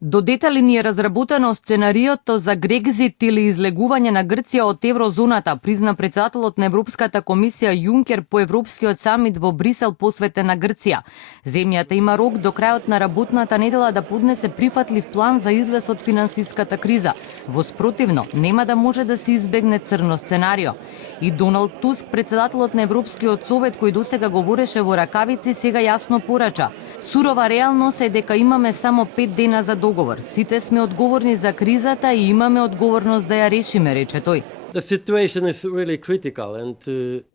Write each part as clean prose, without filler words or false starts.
До детали ни е разработено сценариото за Грекзит или излегување на Грција од еврозоната, призна претседателот на Европската комисија Јункер по Европскиот самит во Брисел посветен на Грција. Земјата има рок до крајот на работната недела да поднесе прифатлив план за излез од финансиската криза. Во спротивно, нема да може да се избегне црно сценарио. И Доналд Туск, претседателот на Европскиот совет, кој досега говореше во ракавици, сега јасно порача: сурова реалност е дека имаме само 5 дена за договор. Сите сме одговорни за кризата и имаме одговорност да ја решиме, рече тој.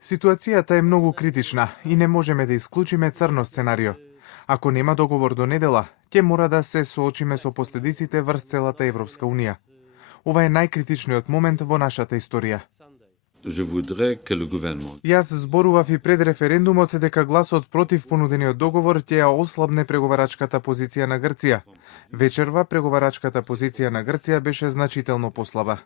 Ситуацијата е многу критична и не можеме да исклучиме црно сценарио. Ако нема договор до недела, ќе мора да се соочиме со последиците врз целата Европска унија. Ова е најкритичниот момент во нашата историја. Јас зборував и пред референдумот дека гласот против понудениот договор ќе ја ослабне преговарачката позиција на Грција. Вечерва преговарачката позиција на Грција беше значително послаба.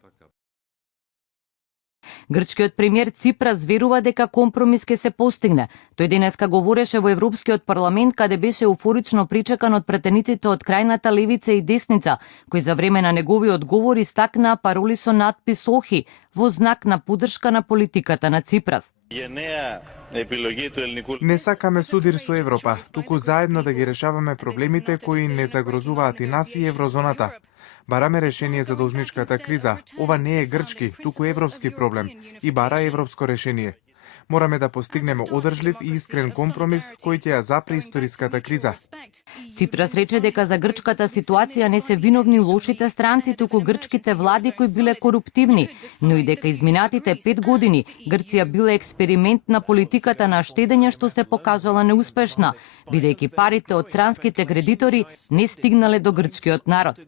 Грчкиот премиер Ципрас верува дека компромис ќе се постигне. Тој денеска говореше во Европскиот парламент, каде беше еуфорично причекан од пратениците од крајната левица и десница, кои за време на неговиот говор истакнаа пароли со надпис ОХИ во знак на поддршка на политиката на Ципрас. Не сакаме судир со Европа, туку заедно да ги решаваме проблемите кои не загрозуваат и нас и еврозоната. Бараме решение за должничката криза. Ова не е грчки, туку европски проблем и бара европско решение. Мораме да постигнеме одржлив и искрен компромис кој ќе ја запре историската криза. Ципрас рече дека за грчката ситуација не се виновни лошите странци, туку грчките влади кои биле коруптивни, но и дека изминатите 5 години Грција биле експеримент на политиката на штедење што се покажала неуспешна, бидејќи парите од странските кредитори не стигнале до грчкиот народ.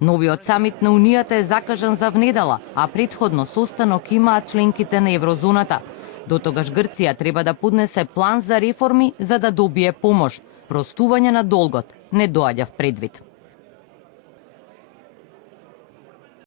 Новиот самит на Унијата е закажан за внедела, а претходно состанок имаат членките на еврозоната. До тогаш Грција треба да поднесе план за реформи за да добие помош. Простување на долгот не доаѓа в предвид.